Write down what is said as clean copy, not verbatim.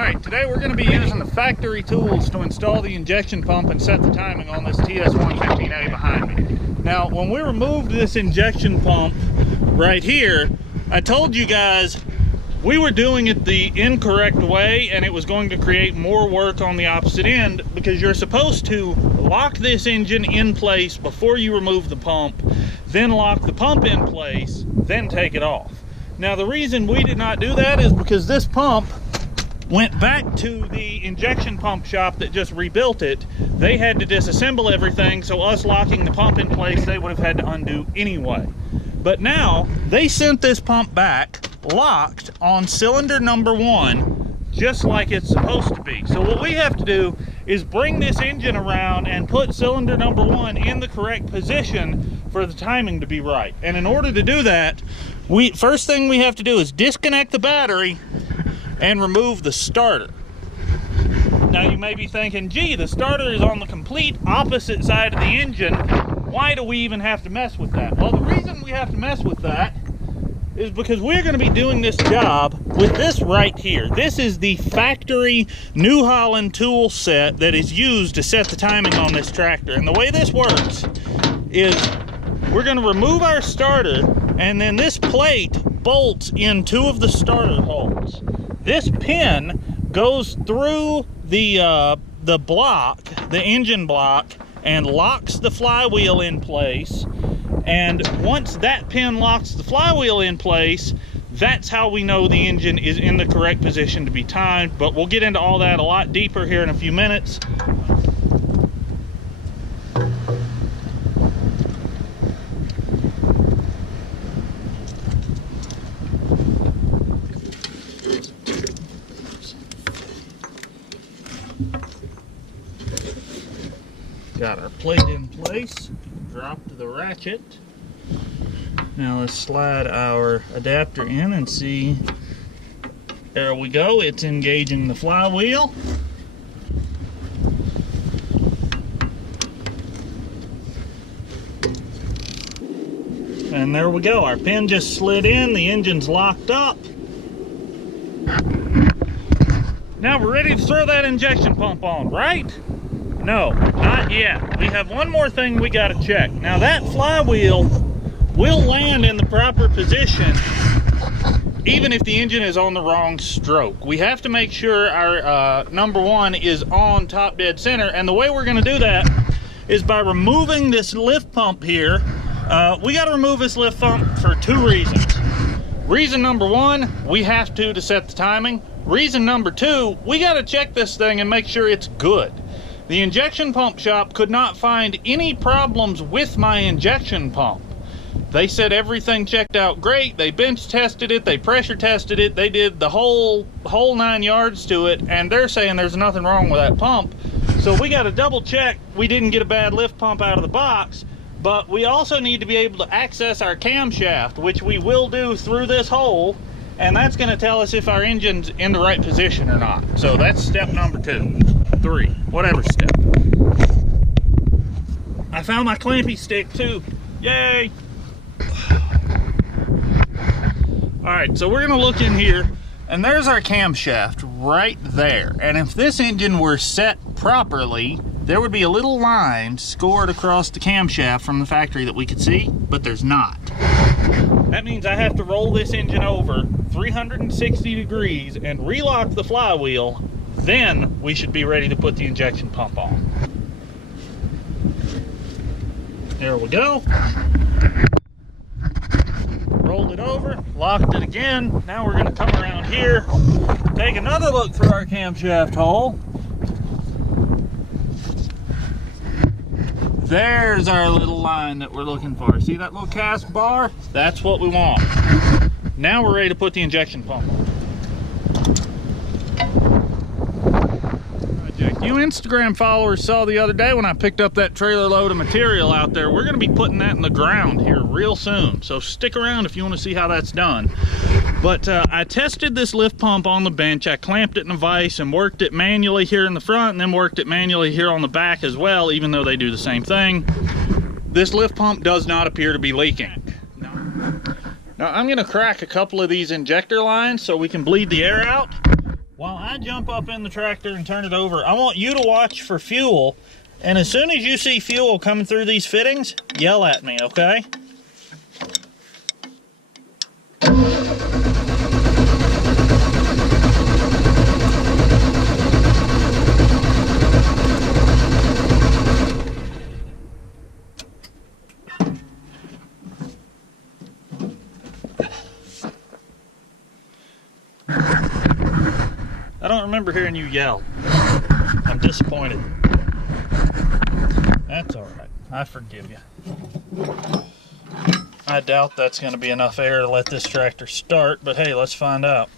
Alright, today we're going to be using the factory tools to install the injection pump and set the timing on this TS115A behind me. Now, when we removed this injection pump right here, I told you guys we were doing it the incorrect way and it was going to create more work on the opposite end, because you're supposed to lock this engine in place before you remove the pump, then lock the pump in place, then take it off. Now, the reason we did not do that is because this pump went back to the injection pump shop that just rebuilt it. They had to disassemble everything, so us locking the pump in place, they would have had to undo anyway. But now, they sent this pump back locked on cylinder number 1, just like it's supposed to be. So what we have to do is bring this engine around and put cylinder number 1 in the correct position for the timing to be right. And in order to do that, first thing we have to do is disconnect the battery and remove the starter. Now you may be thinking, gee, the starter is on the complete opposite side of the engine. Why do we even have to mess with that? Well, the reason we have to mess with that is because we're going to be doing this job with this right here. This is the factory New Holland tool set that is used to set the timing on this tractor. And the way this works is we're going to remove our starter, and then this plate bolts in 2 of the starter holes. This pin goes through the block, the engine block, and locks the flywheel in place. And once that pin locks the flywheel in place, that's how we know the engine is in the correct position to be timed. But we'll get into all that a lot deeper here in a few minutes. Got our plate in place, dropped the ratchet. Now let's slide our adapter in and see. There we go, it's engaging the flywheel. And there we go, our pin just slid in, the engine's locked up. Now we're ready to throw that injection pump on, right? No, not yet. We have one more thing we got to check. Now that flywheel will land in the proper position even if the engine is on the wrong stroke. We have to make sure our number 1 is on top dead center, and the way we're going to do that is by removing this lift pump here. We got to remove this lift pump for 2 reasons. Reason number 1, we have to set the timing. Reason number 2, we got to check this thing and make sure it's good. The injection pump shop could not find any problems with my injection pump. They said everything checked out great. They bench tested it, they pressure tested it, they did the whole 9 yards to it, and they're saying there's nothing wrong with that pump. So we got to double check we didn't get a bad lift pump out of the box, but we also need to be able to access our camshaft, which we will do through this hole, and that's going to tell us if our engine's in the right position or not. So that's step number 2. 3, whatever step. I found my clampy stick too. Yay! Alright, so we're gonna look in here, and there's our camshaft right there. And if this engine were set properly, there would be a little line scored across the camshaft from the factory that we could see, but there's not. That means I have to roll this engine over 360 degrees and relock the flywheel. Then we should be ready to put the injection pump on. There we go. Rolled it over, locked it again. Now we're going to come around here, take another look through our camshaft hole. There's our little line that we're looking for. See that little cast bar? That's what we want. Now we're ready to put the injection pump on. You Instagram followers saw the other day when I picked up that trailer load of material out there. We're going to be putting that in the ground here real soon, so stick around if you want to see how that's done. But I tested this lift pump on the bench. I clamped it in a vise and worked it manually here in the front, and then worked it manually here on the back as well, even though they do the same thing. This lift pump does not appear to be leaking. Now I'm going to crack a couple of these injector lines so we can bleed the air out. While I jump up in the tractor and turn it over, I want you to watch for fuel. And as soon as you see fuel coming through these fittings, yell at me, okay? I don't remember hearing you yell. I'm disappointed. That's all right. I forgive you. I doubt that's going to be enough air to let this tractor start, but hey, let's find out.